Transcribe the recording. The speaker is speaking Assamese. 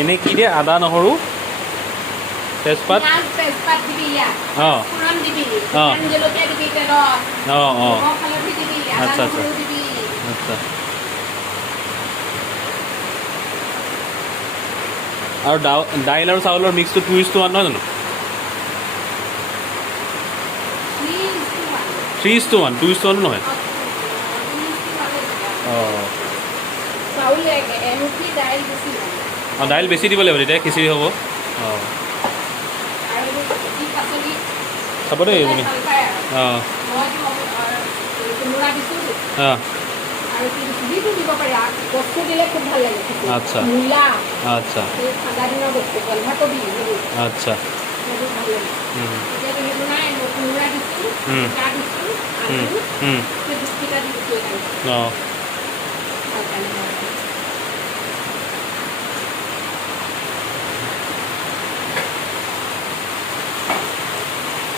এনেই কি দিয়ে আদা নহৰু তেজপাত তেজপাত দিবি ইয়াত অঁ ফুৰণ দিবি অঁ জলকীয়া দিবি তেলত অঁ অঁ হালধি দিবি আদা আচ্ছা আচ্ছা নহৰু দিবি আচ্ছা আৰু দাইল আৰু চাউলৰ মিক্সটো 2:1 নহয় জানো 3:1 2:1 নহয় অঁ চাউল এমুঠি দাইল বেছি অঁ দাইল বেছি দিব লাগিব তেতিয়া খিচিৰি হ'ব অঁ আৰু যি পাচলি চাব দেই এইজনী ভাল পায় আৰু অঁ মই কোমোৰা দিছোঁ অঁ আৰু যিটো দিব পাৰি বস্তু দিলে খুব ভাল লাগে আচ্ছা মূলা আচ্ছা এই ঠাণ্ডা দিনৰ বস্তু বন্ধাকবি আচ্ছা সেইবোৰ ভাল লাগে এতিয়া সেইবোৰ নাই মই কোমোৰা দিছোঁ জিকা দিছোঁ আলু সেই বস্তুকেইটা দি দিছোঁ অঁ ভাল পায়